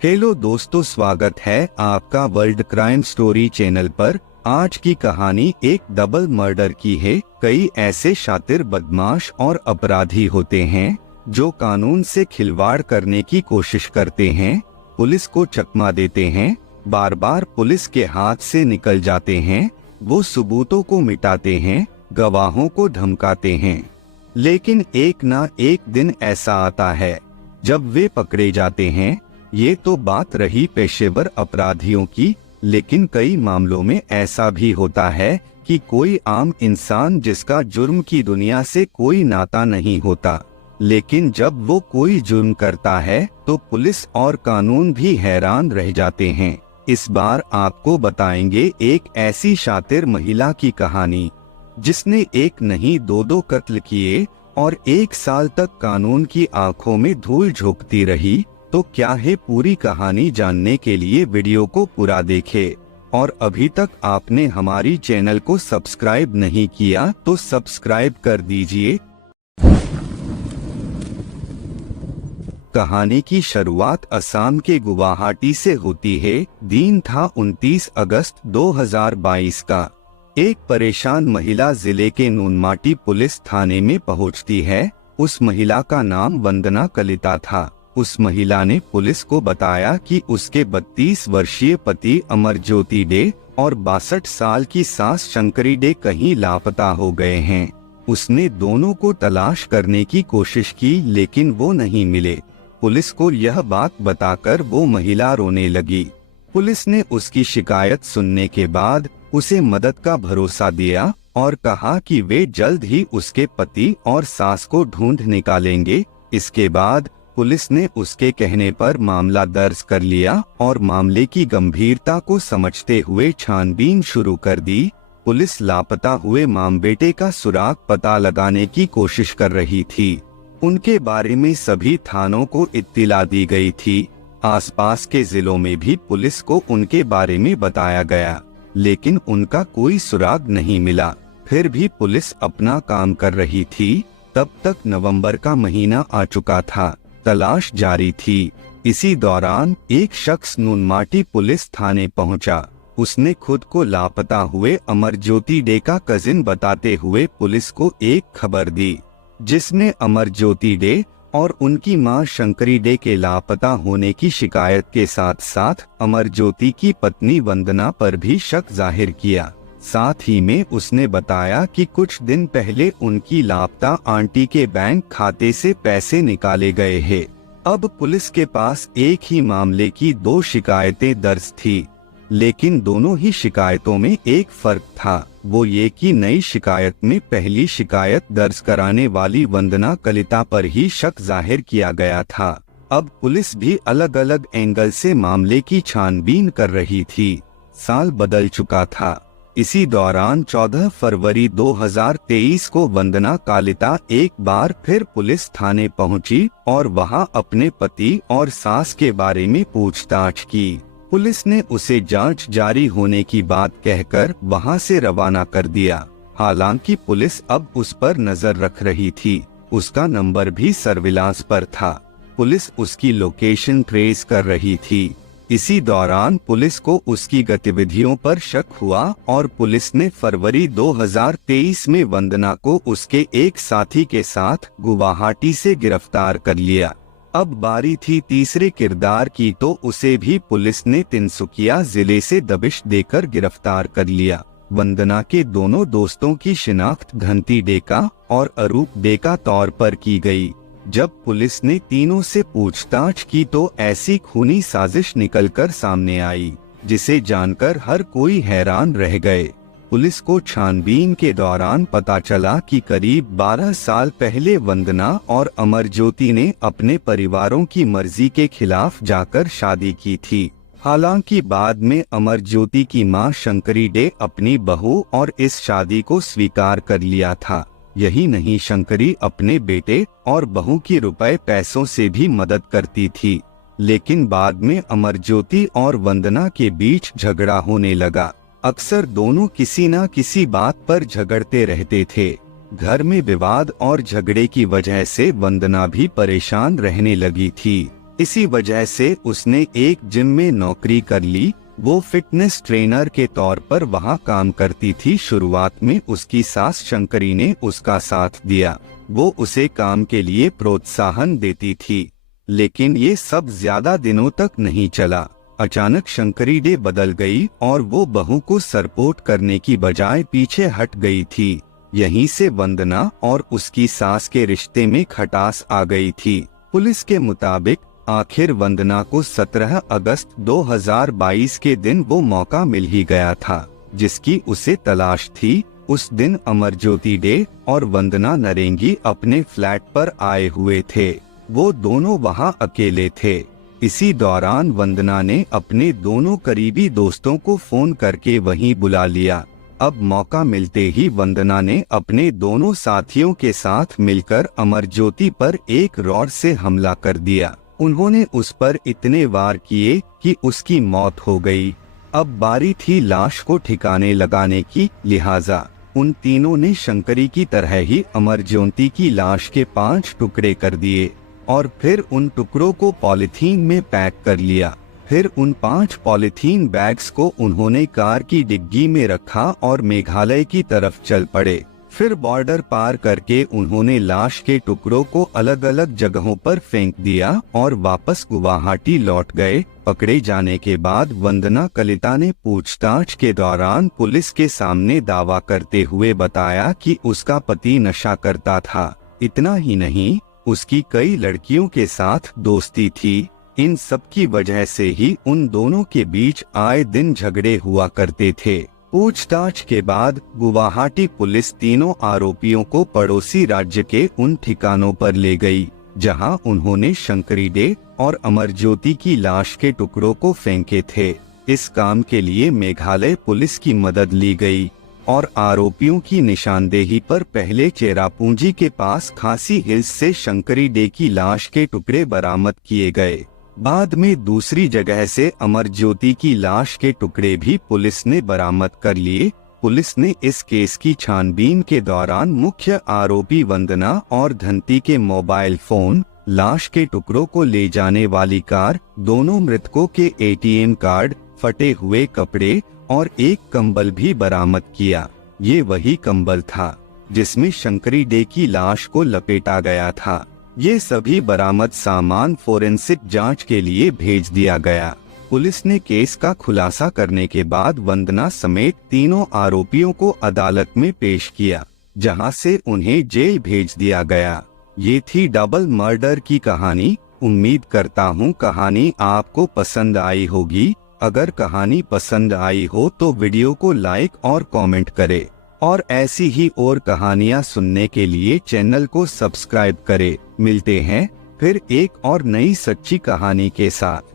Hello दोस्तों, स्वागत है आपका वर्ल्ड क्राइम स्टोरी चैनल पर। आज की कहानी एक डबल मर्डर की है। कई ऐसे शातिर बदमाश और अपराधी होते हैं जो कानून से खिलवाड़ करने की कोशिश करते हैं, पुलिस को चकमा देते हैं, बार बार पुलिस के हाथ से निकल जाते हैं, वो सबूतों को मिटाते हैं, गवाहों को धमकाते हैं। लेकिन एक ना एक दिन ऐसा आता है जब वे पकड़े जाते हैं। ये तो बात रही पेशेवर अपराधियों की, लेकिन कई मामलों में ऐसा भी होता है कि कोई आम इंसान जिसका जुर्म की दुनिया से कोई नाता नहीं होता, लेकिन जब वो कोई जुर्म करता है तो पुलिस और कानून भी हैरान रह जाते हैं। इस बार आपको बताएंगे एक ऐसी शातिर महिला की कहानी जिसने एक नहीं दो कत्ल किए और 1 साल तक कानून की आंखों में धूल झोंकती रही। तो क्या है पूरी कहानी जानने के लिए वीडियो को पूरा देखें। और अभी तक आपने हमारी चैनल को सब्सक्राइब नहीं किया तो सब्सक्राइब कर दीजिए। कहानी की शुरुआत असम के गुवाहाटी से होती है। दिन था 29 अगस्त 2022 का। एक परेशान महिला जिले के नुनमाटी पुलिस थाने में पहुंचती है। उस महिला का नाम वंदना कलिता था। उस महिला ने पुलिस को बताया कि उसके 32 वर्षीय पति अमरज्योति डे और 62 साल की सास शंकरी डे कहीं लापता हो गए हैं। उसने दोनों को तलाश करने की कोशिश की, लेकिन वो नहीं मिले। पुलिस को यह बात बताकर वो महिला रोने लगी। पुलिस ने उसकी शिकायत सुनने के बाद उसे मदद का भरोसा दिया और कहा कि वे जल्द ही उसके पति और सास को ढूंढ निकालेंगे। इसके बाद पुलिस ने उसके कहने पर मामला दर्ज कर लिया और मामले की गंभीरता को समझते हुए छानबीन शुरू कर दी। पुलिस लापता हुए माम बेटे का सुराग पता लगाने की कोशिश कर रही थी। उनके बारे में सभी थानों को इत्तिला दी गई थी। आसपास के जिलों में भी पुलिस को उनके बारे में बताया गया, लेकिन उनका कोई सुराग नहीं मिला। फिर भी पुलिस अपना काम कर रही थी। तब तक नवंबर का महीना आ चुका था। तलाश जारी थी। इसी दौरान एक शख्स नुनमाटी पुलिस थाने पहुंचा। उसने खुद को लापता हुए अमरज्योति डे का कजिन बताते हुए पुलिस को एक खबर दी, जिसने अमरज्योति डे और उनकी मां शंकरी डे के लापता होने की शिकायत के साथ साथ अमरज्योति की पत्नी वंदना पर भी शक जाहिर किया। साथ ही में उसने बताया कि कुछ दिन पहले उनकी लापता आंटी के बैंक खाते से पैसे निकाले गए हैं। अब पुलिस के पास एक ही मामले की 2 शिकायतें दर्ज थी, लेकिन दोनों ही शिकायतों में एक फर्क था। वो ये कि नई शिकायत में पहली शिकायत दर्ज कराने वाली वंदना कलिता पर ही शक जाहिर किया गया था। अब पुलिस भी अलग अलग एंगल से मामले की छानबीन कर रही थी। साल बदल चुका था। इसी दौरान 14 फरवरी 2023 को वंदना कलिता एक बार फिर पुलिस थाने पहुंची और वहां अपने पति और सास के बारे में पूछताछ की। पुलिस ने उसे जांच जारी होने की बात कहकर वहां से रवाना कर दिया। हालांकि पुलिस अब उस पर नजर रख रही थी। उसका नंबर भी सर्विलांस पर था। पुलिस उसकी लोकेशन ट्रेस कर रही थी। इसी दौरान पुलिस को उसकी गतिविधियों पर शक हुआ और पुलिस ने फरवरी 2023 में वंदना को उसके एक साथी के साथ गुवाहाटी से गिरफ्तार कर लिया। अब बारी थी तीसरे किरदार की, तो उसे भी पुलिस ने तिनसुकिया जिले से दबिश देकर गिरफ्तार कर लिया। वंदना के दोनों दोस्तों की शिनाख्त घंटी डेका और अरूप डेका तौर पर की गई। जब पुलिस ने तीनों से पूछताछ की तो ऐसी खूनी साजिश निकलकर सामने आई, जिसे जानकर हर कोई हैरान रह गए। पुलिस को छानबीन के दौरान पता चला कि करीब 12 साल पहले वंदना और अमरज्योति ने अपने परिवारों की मर्जी के खिलाफ जाकर शादी की थी। हालांकि बाद में अमरज्योति की मां शंकरी डे अपनी बहू और इस शादी को स्वीकार कर लिया था। यही नहीं, शंकरी अपने बेटे और बहू की रुपए पैसों से भी मदद करती थी। लेकिन बाद में अमरज्योति और वंदना के बीच झगड़ा होने लगा। अक्सर दोनों किसी न किसी बात पर झगड़ते रहते थे। घर में विवाद और झगड़े की वजह से वंदना भी परेशान रहने लगी थी। इसी वजह से उसने एक जिम में नौकरी कर ली। वो फिटनेस ट्रेनर के तौर पर वहां काम करती थी। शुरुआत में उसकी सास शंकरी ने उसका साथ दिया। वो उसे काम के लिए प्रोत्साहन देती थी, लेकिन ये सब ज्यादा दिनों तक नहीं चला। अचानक शंकरी डे बदल गई और वो बहू को सपोर्ट करने की बजाय पीछे हट गई थी। यहीं से वंदना और उसकी सास के रिश्ते में खटास आ गई थी। पुलिस के मुताबिक आखिर वंदना को 17 अगस्त 2022 के दिन वो मौका मिल ही गया था जिसकी उसे तलाश थी। उस दिन अमरज्योति डे और वंदना नरेंगी अपने फ्लैट पर आए हुए थे। वो दोनों वहां अकेले थे। इसी दौरान वंदना ने अपने दोनों करीबी दोस्तों को फोन करके वहीं बुला लिया। अब मौका मिलते ही वंदना ने अपने दोनों साथियों के साथ मिलकर अमरज्योति पर एक रॉड से हमला कर दिया। उन्होंने उस पर इतने वार किए कि उसकी मौत हो गई। अब बारी थी लाश को ठिकाने लगाने की, लिहाजा उन तीनों ने शंकरी की तरह ही अमरज्योति की लाश के 5 टुकड़े कर दिए और फिर उन टुकड़ों को पॉलिथीन में पैक कर लिया। फिर उन 5 पॉलिथीन बैग्स को उन्होंने कार की डिग्गी में रखा और मेघालय की तरफ चल पड़े। फिर बॉर्डर पार करके उन्होंने लाश के टुकड़ों को अलग अलग जगहों पर फेंक दिया और वापस गुवाहाटी लौट गए। पकड़े जाने के बाद वंदना कलिता ने पूछताछ के दौरान पुलिस के सामने दावा करते हुए बताया कि उसका पति नशा करता था। इतना ही नहीं, उसकी कई लड़कियों के साथ दोस्ती थी। इन सब की वजह से ही उन दोनों के बीच आए दिन झगड़े हुआ करते थे। पूछताछ के बाद गुवाहाटी पुलिस तीनों आरोपियों को पड़ोसी राज्य के उन ठिकानों पर ले गई जहां उन्होंने शंकरी डे और अमरज्योति की लाश के टुकड़ों को फेंके थे। इस काम के लिए मेघालय पुलिस की मदद ली गई और आरोपियों की निशानदेही पर पहले चेरापूंजी के पास खासी हिल्स से शंकरी डे की लाश के टुकड़े बरामद किए गए। बाद में दूसरी जगह से अमरज्योति की लाश के टुकड़े भी पुलिस ने बरामद कर लिए। पुलिस ने इस केस की छानबीन के दौरान मुख्य आरोपी वंदना और धंती के मोबाइल फोन, लाश के टुकड़ों को ले जाने वाली कार, दोनों मृतकों के ATM कार्ड, फटे हुए कपड़े और एक कंबल भी बरामद किया। ये वही कंबल था जिसमें शंकरी डे की लाश को लपेटा गया था। ये सभी बरामद सामान फोरेंसिक जांच के लिए भेज दिया गया। पुलिस ने केस का खुलासा करने के बाद वंदना समेत तीनों आरोपियों को अदालत में पेश किया, जहां से उन्हें जेल भेज दिया गया। ये थी डबल मर्डर की कहानी। उम्मीद करता हूँ कहानी आपको पसंद आई होगी। अगर कहानी पसंद आई हो तो वीडियो को लाइक और कमेंट करें और ऐसी ही और कहानियां सुनने के लिए चैनल को सब्सक्राइब करें। मिलते हैं फिर एक और नई सच्ची कहानी के साथ।